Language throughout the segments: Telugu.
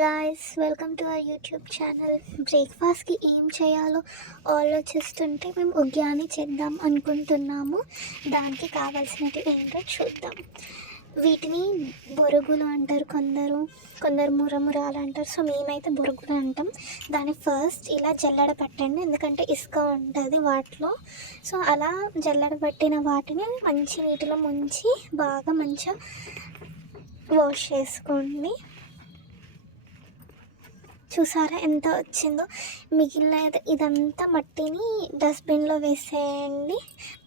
Guys, welcome to our YouTube channel. బ్రేక్ఫాస్ట్కి ఏం చేయాలో ఆలోచిస్తుంటే మేము ఉగ్యాని చేద్దాం అనుకుంటున్నాము. దానికి కావాల్సినవి ఏంటో చూద్దాం. వీటిని బొరుగులు అంటారు, కొందరు మురమురాలు అంటారు. సో మేమైతే బొరుగులు అంటాం. దాన్ని ఫస్ట్ ఇలా జల్లెడ పట్టండి, ఎందుకంటే ఇసుక ఉంటుంది వాటిలో. సో అలా జల్లెడ పట్టిన వాటిని మంచి నీటిలో ముంచి బాగా మంచిగా వాష్ చేసుకోండి. చూసారా ఎంత వచ్చిందో. మిగిలిన ఇదంతా మట్టిని డస్ట్బిన్లో వేసేయండి.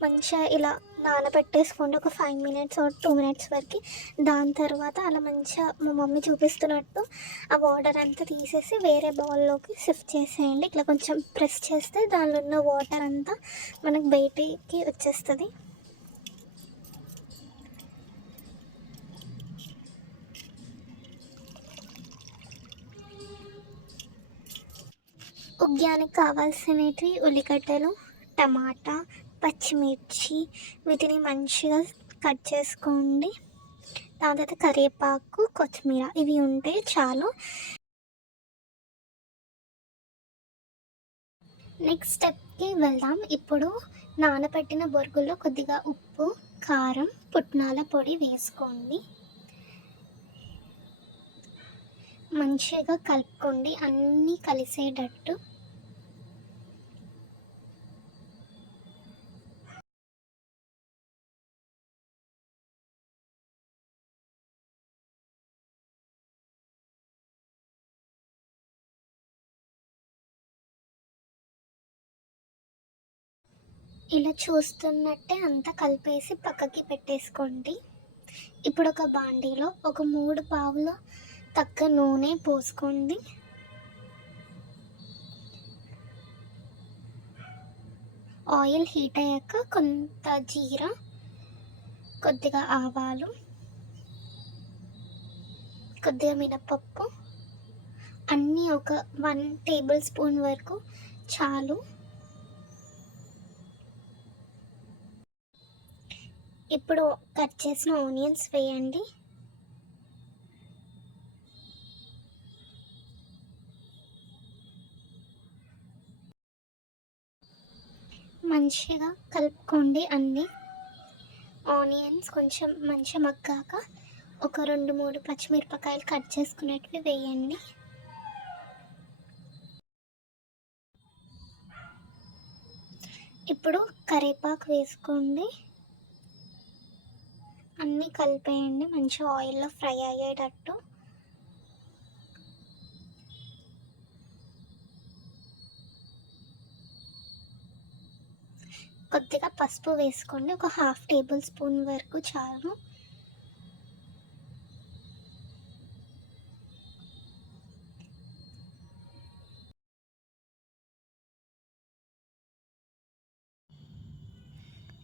మంచిగా ఇలా నానబెట్టేసుకోండి ఒక 5 minutes or 2 minutes వరకు. దాని తర్వాత అలా మంచిగా మా మమ్మీ చూపిస్తున్నట్టు ఆ వాటర్ అంతా తీసేసి వేరే బౌల్లోకి షిఫ్ట్ చేసేయండి. ఇట్లా కొంచెం ప్రెస్ చేస్తే దానిలో ఉన్న వాటర్ అంతా మనకు బయటికి వచ్చేస్తుంది. ఉగ్యానికి కావాల్సినవి ఉల్లిగడ్డలు, టమాటా, పచ్చిమిర్చి, వీటిని మంచిగా కట్ చేసుకోండి. దాని తర్వాత కరివేపాకు, కొత్తిమీర, ఇవి ఉంటే చాలు. నెక్స్ట్ స్టెప్కి వెళ్దాం. ఇప్పుడు నానబెట్టిన బొరుగుల్లో కొద్దిగా ఉప్పు, కారం, పుట్నాల పొడి వేసుకోండి. మంచిగా కలుపుకోండి అన్నీ కలిసేటట్టు. ఇలా చూస్తున్నట్టే అంతా కలిపేసి పక్కకి పెట్టేసుకోండి. ఇప్పుడు ఒక బాండీలో ఒక 3 పావుల తక్కువ నూనె పోసుకోండి. ఆయిల్ హీట్ అయ్యాక కొంత జీరా, కొద్దిగా ఆవాలు, కొద్దిగా మినపప్పు, అన్నీ ఒక 1 tablespoon వరకు చాలు. ఇప్పుడు కట్ చేసిన ఆనియన్స్ వేయండి. మంచిగా కలుపుకోండి అన్నీ. ఆనియన్స్ కొంచెం మంచిగా మగ్గాక ఒక 2-3 పచ్చిమిరపకాయలు కట్ చేసుకునేటివి వేయండి. ఇప్పుడు కరివేపాకు వేసుకోండి. అన్నీ కలిపేయండి మంచిగా ఆయిల్లో ఫ్రై అయ్యేటట్టు. కొద్దిగా పసుపు వేసుకోండి, ఒక 1/2 tablespoon వరకు చాలు.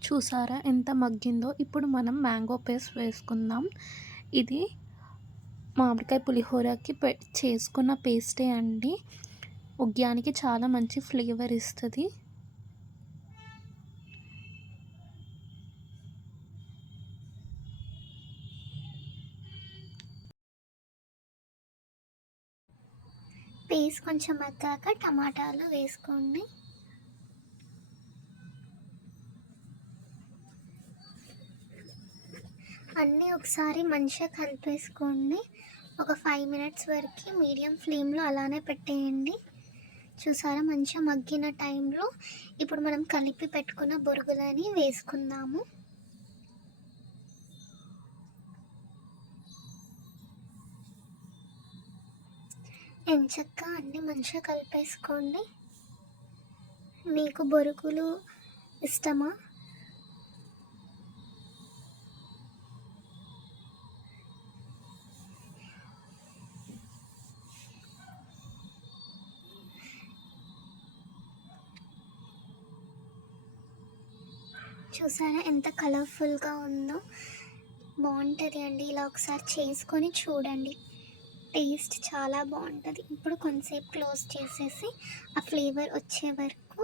చూసారా ఎంత మగ్గిందో. ఇప్పుడు మనం మ్యాంగో పేస్ట్ వేసుకుందాం. ఇది మామిడికాయ పులిహోరకి చేసుకున్న పేస్టే అండి. ఉగ్యానికి చాలా మంచి ఫ్లేవర్ ఇస్తుంది. పేస్ట్ కొంచెం మగ్గాక టమాటాలు వేసుకోండి. అన్నీ ఒకసారి మంచిగా కలిపేసుకోండి. ఒక 5 minutes వరకు మీడియం ఫ్లేమ్లో అలానే పెట్టేయండి. చూసారా మంచిగా మగ్గిన టైంలో ఇప్పుడు మనం కలిపి పెట్టుకున్న బొరుగులని వేసుకుందాము. ఎంచక్క అన్నీ మంచిగా కలిపేసుకోండి. మీకు బొరుగులు ఇష్టమా? చూసారా ఎంత కలర్ఫుల్గా ఉందో. బాగుంటుంది అండి. ఇలా ఒకసారి చేసుకొని చూడండి, టేస్ట్ చాలా బాగుంటుంది. ఇప్పుడు కొంతసేపు క్లోజ్ చేసేసి ఆ ఫ్లేవర్ వచ్చే వరకు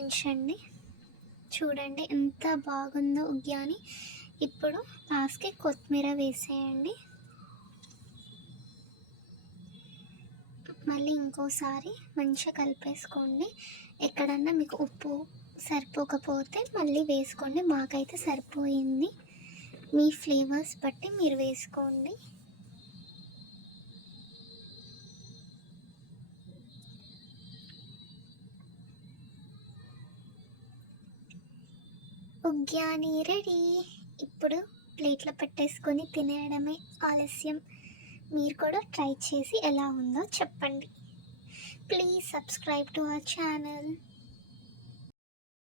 ఉంచండి. చూడండి ఎంత బాగుందో ఉగ్యాని. ఇప్పుడు లాస్ట్కి కొత్తిమీర వేసేయండి. మళ్ళీ ఇంకోసారి మంచిగా కలిపేసుకోండి. ఎక్కడన్నా మీకు ఉప్పు సరిపోకపోతే మళ్ళీ వేసుకోండి. మాకైతే సరిపోయింది. మీ ఫ్లేవర్స్ బట్టి మీరు వేసుకోండి. ఉగ్యాని రెడీ. ఇప్పుడు ప్లేట్లో పెట్టేసుకొని తినేయడమే ఆలస్యం. మీరు కూడా ట్రై చేసి ఎలా ఉందో చెప్పండి. Please subscribe to our channel.